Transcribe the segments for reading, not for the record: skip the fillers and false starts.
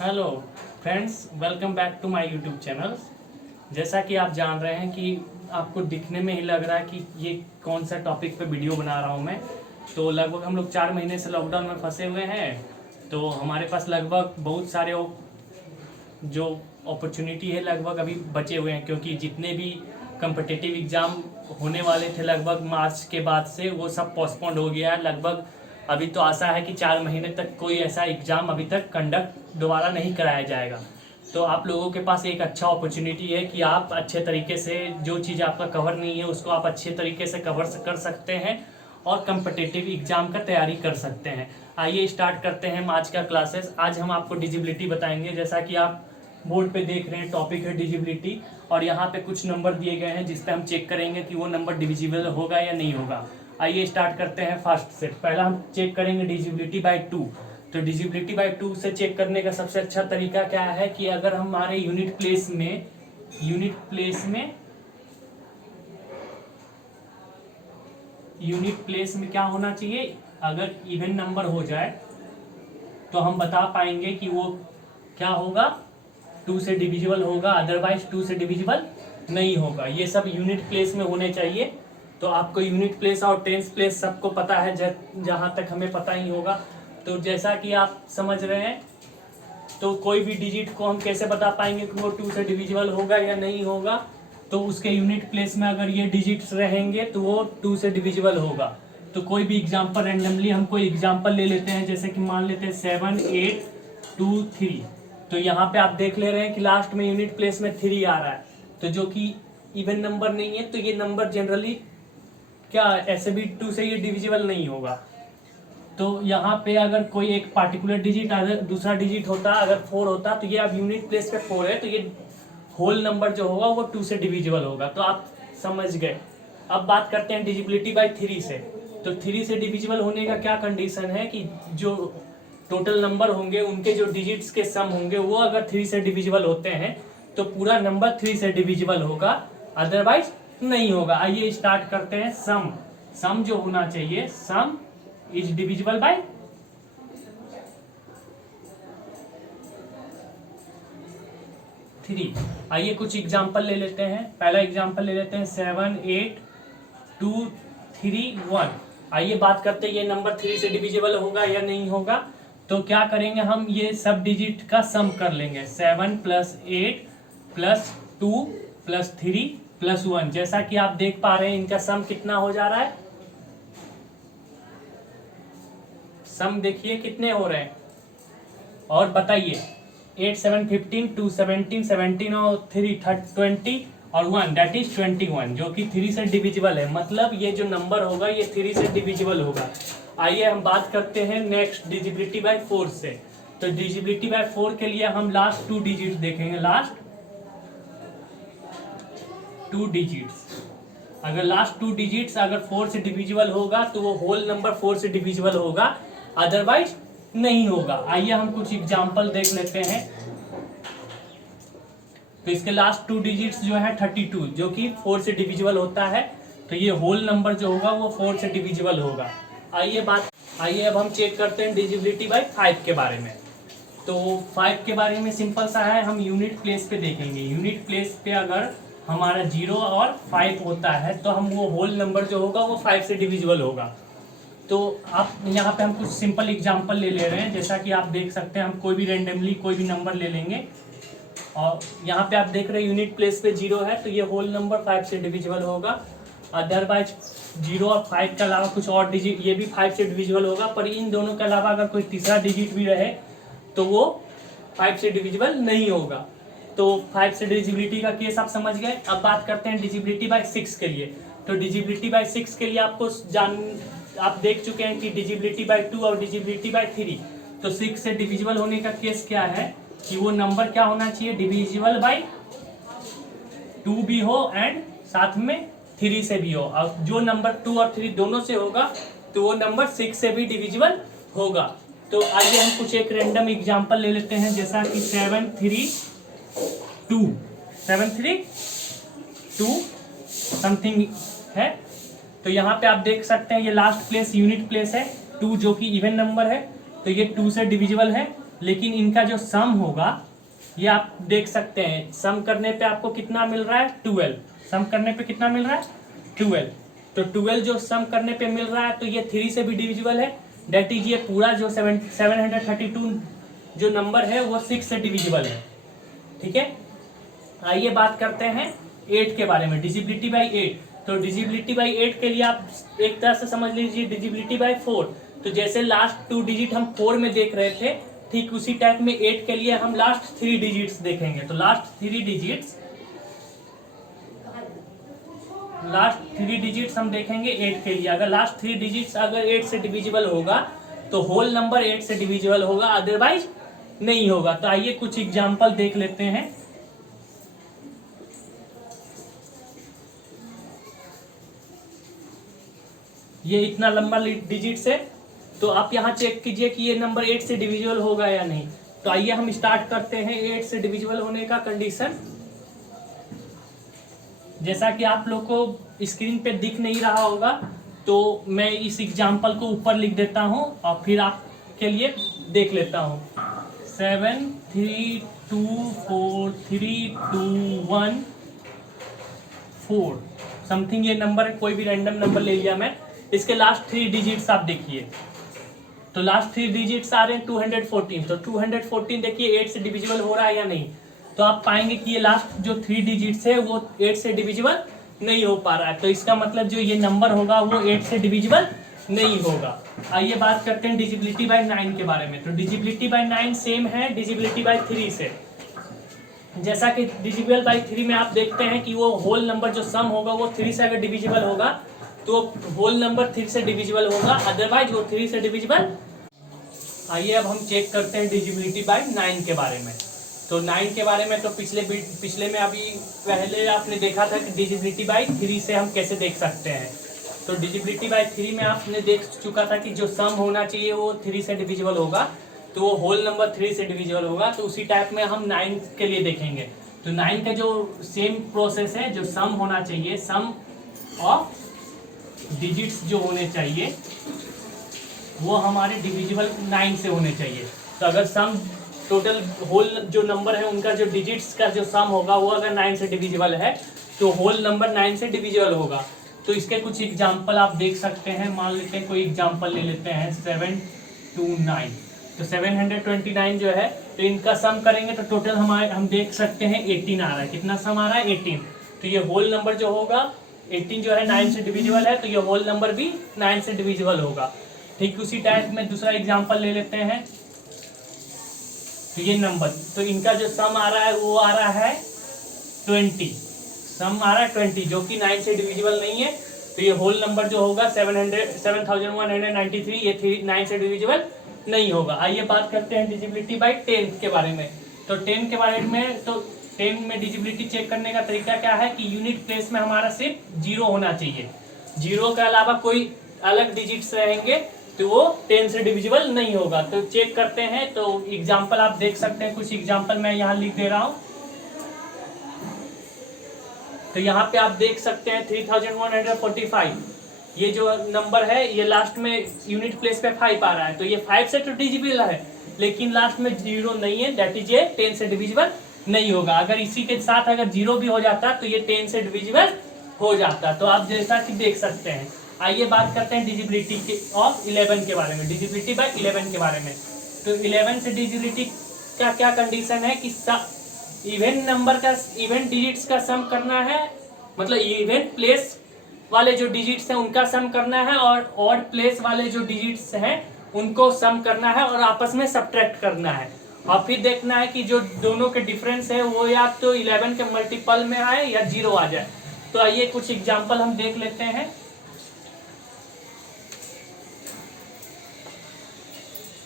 Hello friends, welcome back to my YouTube channel. जैसा कि आप जान रहे हैं कि आपको दिखने में ही लग रहा है कि ये कौन सा टॉपिक पे वीडियो बना रहा हूँ मैं। तो लगभग हम लोग 4 महीने से लॉकडाउन में फंसे हुए हैं। तो हमारे पास लगभग बहुत सारे जो अपॉर्चुनिटी है लगभग अभी बचे हुए हैं, क्योंकि जितने भी कम्पिटिटिव एग्ज़ाम होने वाले थे लगभग मार्च के बाद से वो सब पोस्टपोन्ड हो गया है। लगभग अभी तो आशा है कि 4 महीने तक कोई ऐसा एग्ज़ाम अभी तक कंडक्ट दोबारा नहीं कराया जाएगा। तो आप लोगों के पास एक अच्छा अपॉर्चुनिटी है कि आप अच्छे तरीके से जो चीज़ आपका कवर नहीं है उसको आप अच्छे तरीके से कवर कर सकते हैं और कम्पिटिटिव एग्ज़ाम का तैयारी कर सकते हैं। आइए स्टार्ट करते हैं आज का क्लासेस। आज हम आपको डिजिबिलिटी बताएंगे। जैसा कि आप बोर्ड पे देख रहे हैं, टॉपिक है डिजिबिलिटी, और यहाँ पे कुछ नंबर दिए गए हैं जिस पे हम चेक करेंगे कि वो नंबर डिविजिबल होगा या नहीं होगा। आइए स्टार्ट करते हैं फर्स्ट सेट। पहला हम चेक करेंगे डिजिबिलिटी बाय 2। तो डिजिबिलिटी बाय 2 से चेक करने का सबसे अच्छा तरीका क्या है कि अगर हमारे यूनिट प्लेस में क्या होना चाहिए, अगर इवन नंबर हो जाए तो हम बता पाएंगे कि वो क्या होगा, 2 से डिविजिबल होगा, अदरवाइज 2 से डिविजिबल नहीं होगा। ये सब यूनिट प्लेस में होने चाहिए। तो आपको यूनिट प्लेस और टेंस प्लेस सबको पता है, जहाँ तक हमें पता ही होगा। तो जैसा कि आप समझ रहे हैं, तो कोई भी डिजिट को हम कैसे बता पाएंगे कि वो 2 से डिविजिबल होगा या नहीं होगा। तो उसके यूनिट प्लेस में अगर ये डिजिट्स रहेंगे तो वो 2 से डिविजिबल होगा। तो कोई भी एग्जाम्पल रेंडमली हम कोई एग्जाम्पल ले लेते हैं, जैसे कि मान लेते हैं 7 8 2 3। तो यहाँ पे आप देख ले रहे हैं कि लास्ट में यूनिट प्लेस में 3 आ रहा है, तो जो कि इवन नंबर नहीं है। तो ये नंबर जनरली क्या ऐसे भी 2 से ये डिविजिबल नहीं होगा। तो यहाँ पे अगर कोई एक पार्टिकुलर डिजिट अगर दूसरा डिजिट होता, अगर 4 होता, तो ये अब यूनिट प्लेस पे 4 है, तो ये होल नंबर जो होगा वो 2 से डिविजिबल होगा। तो आप समझ गए। अब बात करते हैं डिजिबिलिटी बाय 3 से। तो 3 से डिविजिबल होने का क्या कंडीशन है कि जो टोटल नंबर होंगे उनके जो डिजिट्स के सम होंगे वो अगर 3 से डिविजिबल होते हैं तो पूरा नंबर 3 से डिविजिबल होगा, अदरवाइज नहीं होगा। आइए स्टार्ट करते हैं। सम जो होना चाहिए, सम इज डिविजिबल बाय 3। आइए कुछ एग्जांपल ले लेते हैं। पहला एग्जांपल ले लेते हैं 7 8 2 3 1। आइए बात करते हैं ये नंबर 3 से डिविजिबल होगा या नहीं होगा। तो क्या करेंगे, हम ये सब डिजिट का सम कर लेंगे। 7 + 8 + 2 + 3 + 1। जैसा कि आप देख पा रहे हैं इनका सम कितना हो जा रहा है। सम देखिए कितने हो रहे हैं और बताइए। 8 7 15 2 17 17 और 3 20 और 1 दैट इज 21, जो कि 3 से डिविजिबल है। मतलब ये जो नंबर होगा ये 3 से डिविजिबल होगा। आइए हम बात करते हैं नेक्स्ट डिजिबिलिटी बाय 4 से। तो डिजिबिलिटी बाय 4 के लिए हम लास्ट 2 डिजिट देखेंगे। लास्ट 2 डिजिट्स, अगर लास्ट 2 डिजिट्स अगर 4 से डिविजिबल होगा तो वो होल नंबर 4 से डिविजिबल होगा, अदरवाइज नहीं होगा। आइए हम कुछ एग्जांपल देख लेते हैं। तो इसके लास्ट 2 डिजिट्स जो है 32, जो कि 4 से डिविजिबल होता है, तो ये होल नंबर जो होगा वो 4 से डिविजिबल होगा। आइए अब हम चेक करते हैं डिजिबिलिटी बाय 5 के बारे में। तो 5 के बारे में सिंपल सा है, हम यूनिट प्लेस पे देखेंगे। यूनिट प्लेस पे अगर हमारा 0 और 5 होता है तो हम वो होल नंबर जो होगा वो 5 से डिविजिबल होगा। तो आप यहाँ पे हम कुछ सिंपल एग्जांपल ले रहे हैं। जैसा कि आप देख सकते हैं, हम कोई भी रेंडमली कोई भी नंबर ले लेंगे, और यहाँ पे आप देख रहे हैं यूनिट प्लेस पे 0 है, तो ये होल नंबर 5 से डिविजिबल होगा। अदरवाइज 0 और 5 के अलावा कुछ और डिजिट ये भी 5 से डिविजिबल होगा, पर इन दोनों के अलावा अगर कोई तीसरा डिजिट भी रहे तो वो 5 से डिविजिबल नहीं होगा। तो 5 से डिजिबिलिटी का केस आप समझ गए। अब बात करते हैं डिजिबिलिटी बाय 6 के लिए। तो डिजिबिलिटी बाय 6 के लिए आप देख चुके हैं कि डिजिबिलिटी बाय 2 और डिजिबिलिटी बाय 3। तो 6 से डिविजिबल होने का केस क्या है कि वो नंबर क्या होना चाहिए, डिविजिबल बाय 2 भी हो एंड साथ में 3 से भी हो। अब जो नंबर 2 और 3 दोनों से होगा तो वो नंबर 6 से भी डिविजिबल होगा। तो आइए हम कुछ एक रैंडम एग्जांपल ले लेते हैं। जैसा कि 7 3 2 समथिंग है। तो यहाँ पे आप देख सकते हैं ये लास्ट प्लेस यूनिट प्लेस है 2, जो कि इवन नंबर है, तो ये 2 से डिविजिबल है। लेकिन इनका जो सम होगा ये आप देख सकते हैं, सम करने पे आपको कितना मिल रहा है 12, सम करने पे कितना मिल रहा है 12। तो 12 जो सम करने पे मिल रहा है तो ये 3 से भी डिविजिबल है, डेट इज ये पूरा जो 732 जो नंबर है वो 6 से डिविजिबल है। ठीक है, आइए बात करते हैं 8 के बारे में, डिजिबिलिटी बाई 8। तो डिजिबिलिटी बाई 8 के लिए आप एक तरह से समझ लीजिए डिजिबिलिटी बाई 4। तो जैसे लास्ट 2 डिजिट हम 4 में देख रहे थे, ठीक उसी टाइप में 8 के लिए हम लास्ट 3 डिजिट्स देखेंगे। तो लास्ट 3 डिजिट्स हम देखेंगे 8 के लिए। अगर लास्ट 3 डिजिट्स अगर 8 से डिविजिबल होगा तो होल नंबर 8 से डिविजिबल होगा, अदरवाइज नहीं होगा। तो आइए कुछ एग्जांपल देख लेते हैं। ये इतना लंबा डिजिट्स है, तो आप यहाँ चेक कीजिए कि ये नंबर 8 से डिविजिबल होगा या नहीं। तो आइए हम स्टार्ट करते हैं 8 से डिविजिबल होने का कंडीशन। जैसा कि आप लोग को स्क्रीन पे दिख नहीं रहा होगा, तो मैं इस एग्जाम्पल को ऊपर लिख देता हूँ और फिर आपके लिए देख लेता हूँ। 7 3 2 4 3 2 1 4 समथिंग ये नंबर है, कोई भी रैंडम नंबर ले लिया मैं। इसके लास्ट 3 डिजिट्स आप देखिए, तो लास्ट 3 डिजिट्स आ रहे हैं 214। तो 214 देखिए 8 से डिविजिबल हो रहा है या नहीं। तो आप पाएंगे कि ये लास्ट जो 3 डिजिट्स है वो 8 से डिविजिबल नहीं हो पा रहा है। तो इसका मतलब जो ये नंबर होगा वो 8 से डिविजिबल नहीं होगा। आइए बात करते हैं डिजिबिलिटी बाय 9 के बारे में। तो डिजिबिलिटी बाय 9 सेम है डिजिबिलिटी बाय 3 से। जैसा कि डिजिबल बाय 3 में आप देखते हैं कि वो होल नंबर जो सम होगा वो 3 से अगर डिविजिबल होगा तो होल नंबर 3 से डिविजिबल होगा, अदरवाइज वो 3 से डिविजिबल। आइए अब हम चेक करते हैं डिजिबिलिटी बाय 9 के बारे में। तो 9 के बारे में तो पिछले में अभी पहले आपने देखा था कि डिजिबिलिटी बाय 3 से हम कैसे देख सकते हैं। तो डिजिबिलिटी बाय 3 में आपने देख चुका था कि जो सम होना चाहिए वो 3 से डिविजिबल होगा, तो वो होल नंबर 3 से डिविजिबल होगा। तो उसी टाइप में हम 9 के लिए देखेंगे। तो 9 का जो सेम प्रोसेस है, जो सम होना चाहिए, सम ऑफ डिजिट्स जो होने चाहिए वो हमारे डिविजिबल 9 से होने चाहिए। तो अगर सम टोटल होल जो नंबर है उनका जो डिजिट्स का जो सम होगा वो अगर 9 से डिविजिबल है तो होल नंबर 9 से डिविजिबल होगा। तो इसके कुछ एग्जाम्पल आप देख सकते हैं। मान लेते हैं कोई एग्जाम्पल ले लेते हैं 729। तो 729 जो है, तो इनका सम करेंगे तो टोटल हम देख सकते हैं 18 आ रहा है। कितना सम आ रहा है 18। तो ये होल नंबर जो होगा 18 जो है 9 से डिविजिबल है, तो ये होल नंबर भी 9 से डिविजिबल होगा। ठीक उसी टाइप में दूसरा एग्जाम्पल ले लेते हैं। तो ये नंबर, तो इनका जो सम आ रहा है वो आ रहा है 20, सम आ रहा है 20 जो कि 9 से डिविजिबल नहीं है। तो ये होल नंबर जो होगा 7193 ये 9 से डिविजिबल नहीं होगा। आइए बात करते हैं डिजिबिलिटी बाय 10 के बारे में। तो 10 के बारे में, तो 10 में डिजिबिलिटी चेक करने का तरीका क्या है कि यूनिट प्लेस में हमारा सिर्फ 0 होना चाहिए, 0 के अलावा कोई अलग डिजिट्स रहेंगे तो वो 10 से डिविजिबल नहीं होगा। तो चेक करते हैं। तो एग्जाम्पल आप देख सकते हैं, कुछ एग्जाम्पल मैं यहाँ लिख दे रहा हूँ। तो यहाँ पे आप देख सकते हैं 3145 ये जो नंबर है ये लास्ट में यूनिट प्लेस पे 5 आ रहा है। तो ये 5 से तो डिविजिबल है, लेकिन लास्ट में 0 नहीं है, दैट इज ये 10 से डिविजिबल नहीं होगा। अगर इसी के साथ अगर 0 भी हो जाता तो ये 10 से डिविजिबल हो जाता। तो आप जैसा कि देख सकते हैं। आइए बात करते हैं डिजिबिलिटी के ऑफ 11 के बारे में, डिजिबिलिटी बाय 11 के बारे में। तो 11 से डिजिबिलिटी का क्या कंडीशन है कि इवेंट नंबर का, इवेंट डिजिट्स का सम करना है, मतलब इवेंट प्लेस वाले जो डिजिट्स हैं उनका सम करना है और ऑड प्लेस वाले जो डिजिट्स हैं उनको सम करना है और आपस में सब्ट्रैक्ट करना है। और फिर देखना है कि जो दोनों के डिफरेंस है वो या तो 11 के मल्टीपल में आए या 0 आ जाए। तो आइए कुछ एग्जाम्पल हम देख लेते हैं।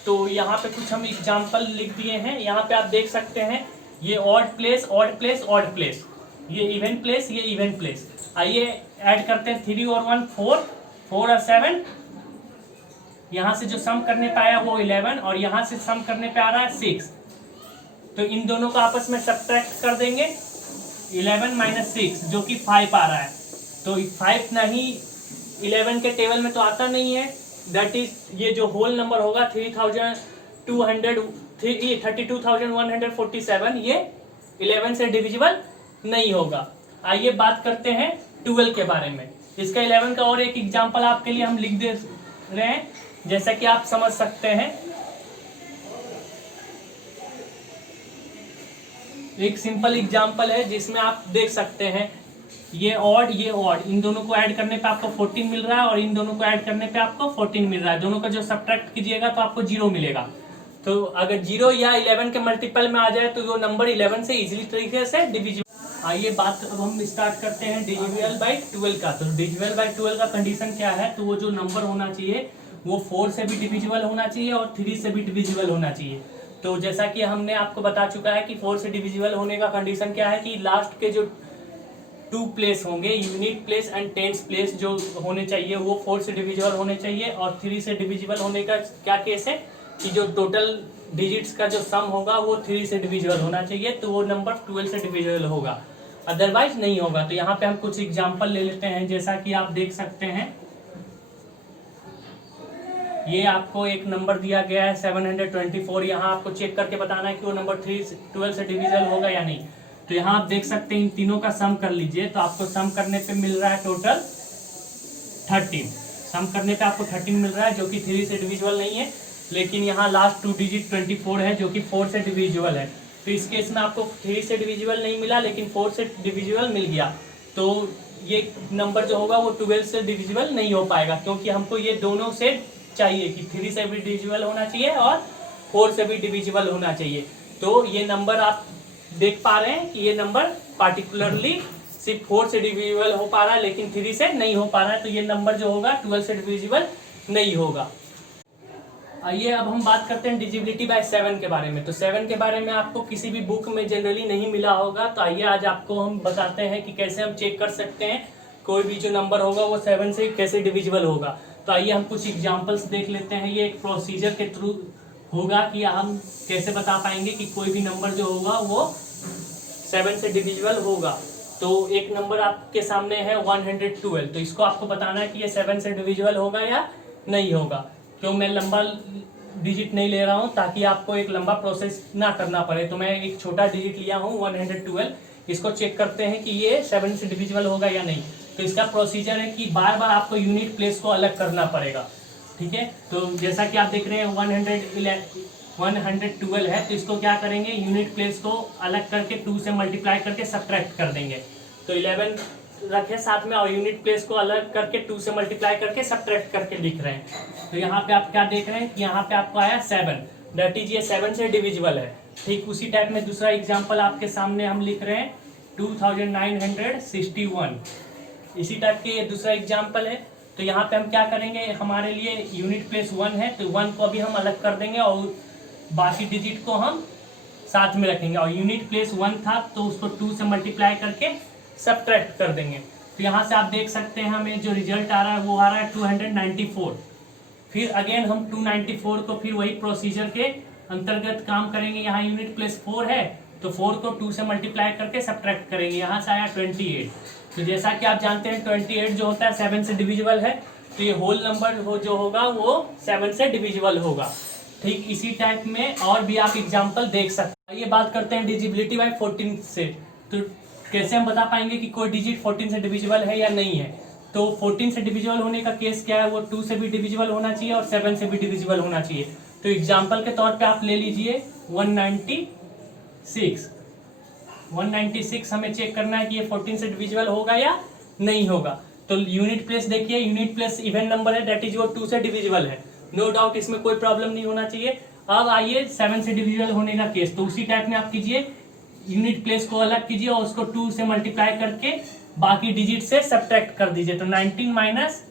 तो यहाँ पे कुछ हम एग्जाम्पल लिख दिए हैं। यहाँ पे आप देख सकते हैं ये odd place, odd place, odd place, ये इवेंट प्लेस, ये इवेंट प्लेस। आइए ऐड करते हैं 3 और 1 4, 4 और 7। यहाँ से जो सम करने पे आया वो 11 और यहाँ से सम करने पे आ रहा है 6। तो इन दोनों को आपस में सब्ट्रैक्ट कर देंगे, 11 माइनस 6 जो कि 5 आ रहा है। तो 5 नहीं 11 के टेबल में तो आता नहीं है, दैट इज ये जो होल नंबर होगा 3200 32,147 ये 11 से डिविजिबल नहीं होगा। आइए बात करते हैं 12 के बारे में। इसका 11 का और एक एग्जांपल आपके लिए हम लिख दे रहे हैं, जैसा कि आप समझ सकते हैं। एक सिंपल एग्जांपल है जिसमें आप देख सकते हैं ये ऑड इन दोनों को ऐड करने पे आपको 14 मिल रहा है और इन दोनों को ऐड करने पे आपको 14 मिल रहा है। दोनों का जो सब्ट्रैक्ट कीजिएगा तो आपको 0 मिलेगा। तो अगर 0 या 11 के मल्टीपल में आ जाए तो वो नंबर 11 से इजीली तरीके से डिविजिबल। आइए बात अब हम स्टार्ट करते हैं डिविजिबल बाय 12 का। तो डिविजिबल बाय 12 का कंडीशन क्या है, तो वो जो नंबर होना चाहिए वो 4 से भी डिविजिबल होना चाहिए और 3 से भी डिविजिबल होना चाहिए। तो जैसा कि हमने आपको बता चुका है कि 4 से डिविजिबल होने का कंडीशन क्या है कि लास्ट के जो 2 प्लेस होंगे, unit place and tens place जो होने चाहिए वो 4 से डिविजिबल होने चाहिए। और 3 से डिविजिबल होने का क्या केस है कि जो टोटल डिजिट्स का जो सम होगा वो 3 से डिविजिबल होना चाहिए, तो वो नंबर 12 से डिविजिबल होगा, अदरवाइज नहीं होगा। तो यहाँ पे हम कुछ एग्जांपल ले लेते हैं। जैसा कि आप देख सकते हैं ये आपको एक नंबर दिया गया है 724। यहाँ आपको चेक करके बताना है कि वो नंबर 12 से डिविजिबल होगा या नहीं। तो यहाँ आप देख सकते हैं इन तीनों का सम कर लीजिए, तो आपको सम करने पे मिल रहा है टोटल 13। सम करने पे आपको 13 मिल रहा है जो कि 3 से डिविजिबल नहीं है, लेकिन यहाँ लास्ट 2 डिजिट 24 है जो कि 4 से डिविजिबल है। तो इस केस में आपको 3 से डिविजिबल नहीं मिला लेकिन 4 से डिविजिबल मिल गया, तो ये नंबर जो होगा वो 12 से डिविजिबल नहीं हो पाएगा, क्योंकि हमको ये दोनों से चाहिए कि 3 से भी डिविजिबल होना चाहिए और 4 से भी डिविजिबल होना चाहिए। तो ये नंबर आप देख पा रहे हैं कि ये नंबर पार्टिकुलरली सिर्फ 4 से डिविजिबल हो पा रहा है लेकिन 3 से नहीं हो पा रहा है, तो ये नंबर जो होगा 12 से डिविजिबल नहीं होगा। आइए अब हम बात करते हैं डिविजिबिलिटी बाय 7 के बारे में। तो 7 के बारे में आपको किसी भी बुक में जनरली नहीं मिला होगा, तो आइए आज आपको हम बताते हैं कि कैसे हम चेक कर सकते हैं कोई भी जो नंबर होगा वो 7 से कैसे डिविजिबल होगा। तो आइए हम कुछ एग्जांपल्स देख लेते हैं। ये एक प्रोसीजर के थ्रू होगा कि हम कैसे बता पाएंगे कि कोई भी नंबर जो होगा वो 7 से डिविजिबल होगा। तो एक नंबर आपके सामने है 112, तो इसको आपको बताना है कि ये 7 से डिविजिबल होगा या नहीं होगा। क्यों मैं लंबा डिजिट नहीं ले रहा हूँ, ताकि आपको एक लंबा प्रोसेस ना करना पड़े, तो मैं एक छोटा डिजिट लिया हूँ 112। इसको चेक करते हैं कि ये 7 से डिविजिबल होगा या नहीं। तो इसका प्रोसीजर है कि बार बार आपको यूनिट प्लेस को अलग करना पड़ेगा, ठीक है। तो जैसा कि आप देख रहे हैं 112 है, तो इसको क्या करेंगे, यूनिट प्लेस को अलग करके 2 से मल्टीप्लाई करके सब्ट्रैक्ट कर देंगे। तो 11 रखे साथ में और यूनिट प्लेस को अलग करके 2 से मल्टीप्लाई करके सब्ट्रैक्ट करके लिख रहे हैं। तो यहाँ पे आप क्या देख रहे हैं कि यहाँ पे आपको आया 7, दैट इज ये 7 से डिविजिबल है। ठीक उसी टाइप में दूसरा एग्जांपल आपके सामने हम लिख रहे हैं 2961, इसी टाइप के ये दूसरा एग्जांपल है। तो यहाँ पे हम क्या करेंगे, हमारे लिए यूनिट प्लेस 1 है, तो 1 को अभी हम अलग कर देंगे और बाकी डिजिट को हम साथ में रखेंगे। और यूनिट प्लेस 1 था तो उसको 2 से मल्टीप्लाई करके सब्ट्रैक्ट कर देंगे। तो यहाँ से आप देख सकते हैं हमें जो रिजल्ट आ रहा है वो आ रहा है 294। फिर अगेन हम 294 को फिर वही प्रोसीजर के अंतर्गत काम करेंगे। यहाँ यूनिट प्लेस 4 है तो 4 को 2 से मल्टीप्लाई करके सब्ट्रैक्ट करेंगे। यहाँ से आया 28। तो जैसा कि आप जानते हैं 28 जो होता है 7 से डिविजिबल है, तो ये होल नंबर जो होगा वो 7 से डिविजिबल होगा। ठीक इसी टाइप में और भी आप एग्जाम्पल देख सकते हैं। ये बात करते हैं डिविजिबिलिटी बाय 14 से। तो कैसे हम बता पाएंगे कि कोई डिजिट 14 से डिविजिबल है या नहीं है। तो 14 से डिविजिबल होने का केस क्या है, वो 2 से भी डिविजिबल होना चाहिए और 7 से भी डिविजिबल होना चाहिए। तो एग्जाम्पल के तौर पे आप ले लीजिए 196 हमें चेक करना है कि ये 14 से डिविजिबल होगा या नहीं होगा। तो यूनिट प्लेस देखिए, यूनिट प्लेस इवन नंबर है, दैट इज वो 2 से डिविजिबल है, नो डाउट, इसमें कोई प्रॉब्लम नहीं होना चाहिए। अब आइए 7 से डिविजिबल होने का केस। तो उसी टाइप में आप कीजिए, यूनिट प्लेस को अलग कीजिए और उसको 2 से मल्टीप्लाई करके बाकी डिजिट से सब्ट्रैक्ट कर दीजिए। तो 19 माइनस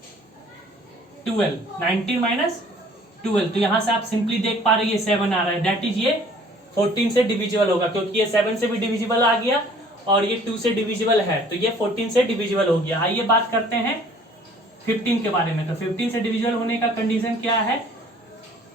12, तो यहाँ से आप सिंपली देख पा रहे हैं ये 7 आ रहा है, दैट इज ये 14 से डिविजिबल होगा, क्योंकि ये 7 से भी डिविजिबल आ गया और ये 2 से डिविजिबल है, तो ये 14 से डिविजिबल हो गया। आइए बात करते हैं 15 के बारे में। तो 15 से डिविजिबल होने का कंडीशन क्या है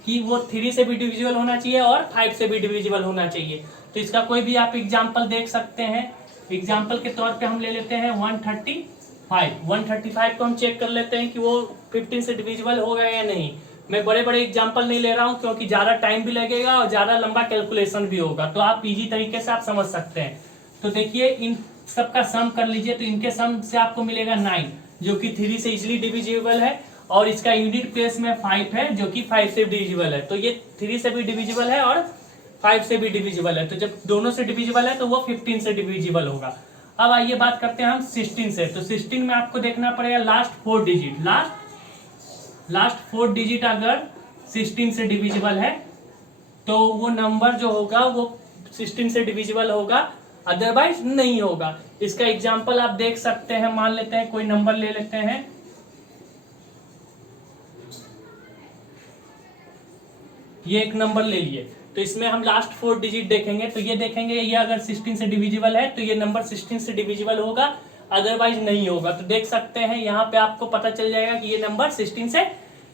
कि वो 3 से भी डिविजिबल होना चाहिए और 5 से भी डिविजिबल होना चाहिए। तो इसका कोई भी आप एग्जाम्पल देख सकते हैं। एग्जाम्पल के तौर पे हम ले लेते हैं 135 को हम चेक कर लेते हैं कि वो 15 से डिविजिबल होगा या नहीं। मैं बड़े बड़े एग्जाम्पल नहीं ले रहा हूँ क्योंकि ज़्यादा टाइम भी लगेगा और ज़्यादा लंबा कैलकुलेशन भी होगा, तो आप इजी तरीके से आप समझ सकते हैं। तो देखिए इन सबका सम कर लीजिए, तो इनके सम से आपको मिलेगा 9, जो कि 3 से इजिली डिविजिबल है, और इसका यूनिट प्लेस में 5 है जो कि 5 से डिविजिबल है। तो ये 3 से भी डिविजिबल है और 5 से भी डिविजिबल है, तो जब दोनों से डिविजिबल है तो वो 15 से डिविजिबल होगा। अब आइए बात करते हैं हम 16 से। तो 16 में आपको देखना पड़ेगा लास्ट 4 डिजिट, लास्ट 4 डिजिट अगर 16 से डिविजिबल है तो वो नंबर जो होगा वो 16 से डिविजिबल होगा, अदरवाइज नहीं होगा। इसका एग्जांपल आप देख सकते हैं, मान लेते हैं कोई नंबर ले लेते हैं, ये एक नंबर ले लिए, तो इसमें हम लास्ट 4 डिजिट देखेंगे, तो ये देखेंगे ये अगर 16 से डिविजिबल है तो ये नंबर 16 से डिविजिबल होगा, अदरवाइज नहीं होगा। तो देख सकते हैं यहाँ पे आपको पता चल जाएगा कि ये नंबर 16 से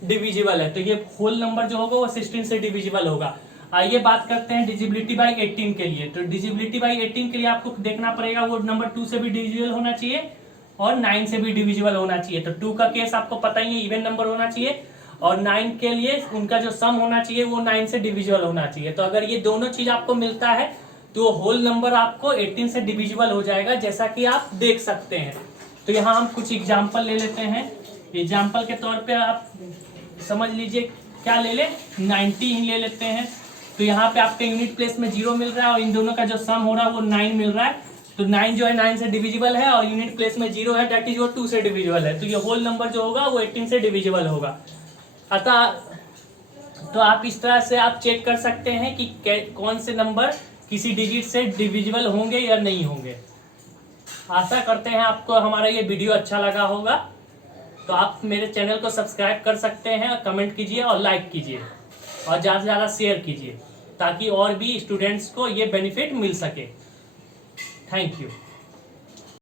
डिविजिबल है, तो ये होल नंबर जो होगा वो 16 से डिविजिबल होगा। आइए बात करते हैं डिजिबिलिटी बाई 18 के लिए। तो डिजिबिलिटी बाई 18 के लिए आपको देखना पड़ेगा वो नंबर 2 से भी डिविजिबल होना चाहिए और 9 से भी डिविजिबल होना चाहिए। तो 2 का केस आपको पता ही है, इवन नंबर होना चाहिए, और 9 के लिए उनका जो सम होना चाहिए वो 9 से डिविजिबल होना चाहिए। तो अगर ये दोनों चीज आपको मिलता है तो होल नंबर आपको 18 से डिविजिबल हो जाएगा, जैसा कि आप देख सकते हैं। तो यहाँ हम कुछ एग्जाम्पल ले लेते हैं। एग्जाम्पल के तौर पे आप समझ लीजिए, क्या ले ले, 90 ही ले लेते हैं। तो यहाँ पे आपके यूनिट प्लेस में 0 मिल रहा है और इन दोनों का जो सम हो रहा है वो 9 मिल रहा है। तो 9 जो है 9 से डिविजिबल है और यूनिट प्लेस में 0 है, दैट इज वो 2 से डिविजिबल है। तो ये होल नंबर जो होगा वो 18 से डिविजिबल होगा। अतः तो आप इस तरह से आप चेक कर सकते हैं कि कौन से नंबर किसी डिजिट से डिविजिबल होंगे या नहीं होंगे। आशा करते हैं आपको हमारा ये वीडियो अच्छा लगा होगा। तो आप मेरे चैनल को सब्सक्राइब कर सकते हैं, कमेंट कीजिए और लाइक कीजिए और ज़्यादा से ज़्यादा शेयर कीजिए, ताकि और भी स्टूडेंट्स को ये बेनिफिट मिल सके। Thank you.